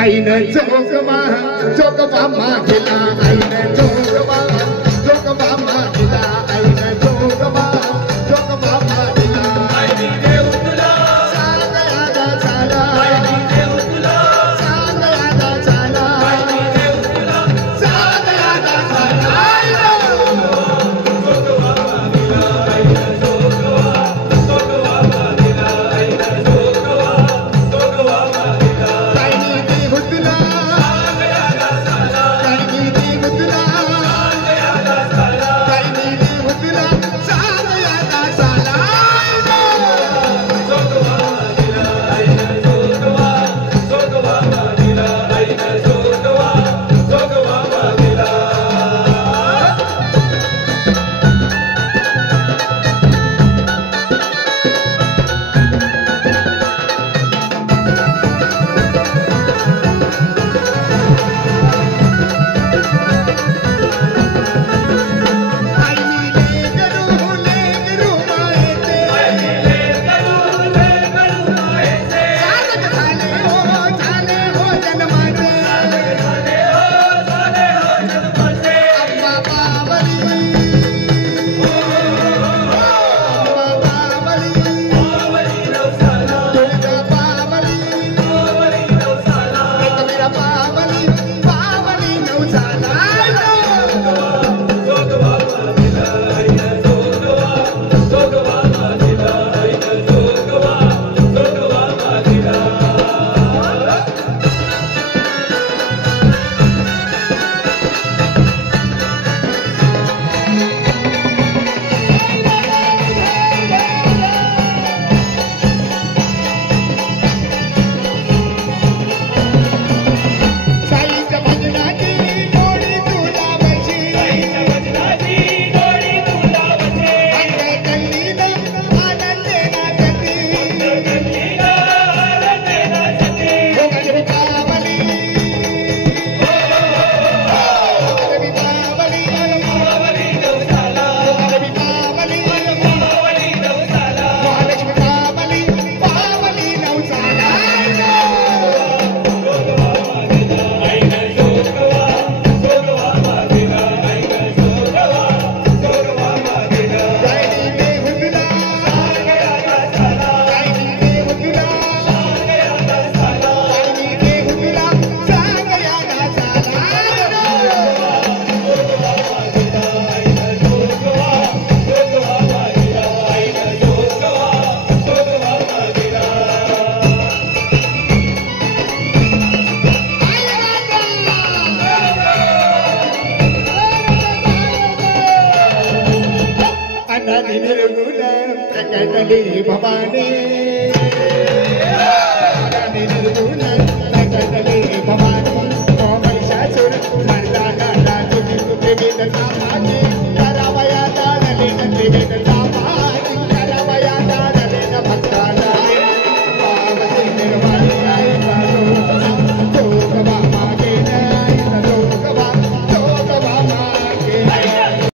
आईनं जोगवा जोगवा मागिला आईनं जोगवा जोगवा मागिला आईनं जोगवा जोगवा मागिला आईने देव तुला सांगयाला झाला आईने देव तुला सांगयाला झाला आईने देव तुला सांगयाला झाला जोगवा मागिला आईने जोगवा जोगवा मागिला आईने जोगवा जोगवा मागिला आईने देव तुला सांगयाला झाला आईने देव तुला सांगयाला झाला आईने देव तुला सांगयाला झाला जोगवा मागिला आईने जोगवा जोगवा मागिला आईने जोगवा जोगवा मागिला आईने लेकरू मायेचे झाले हो जन्माचे अम्मा बाबली दुर्गा बाबली एकमेरा बाबली बाबली नवसाला साईच्या भजनाची गोडी तुला बशी अंगकल्लीला आनंदे नाचती हो गजरी बाबली गजरी बाबली गजरी बाबली महालक्ष्मी बाबली बाबली नवसाला निर्गुण प्रकटली भवानी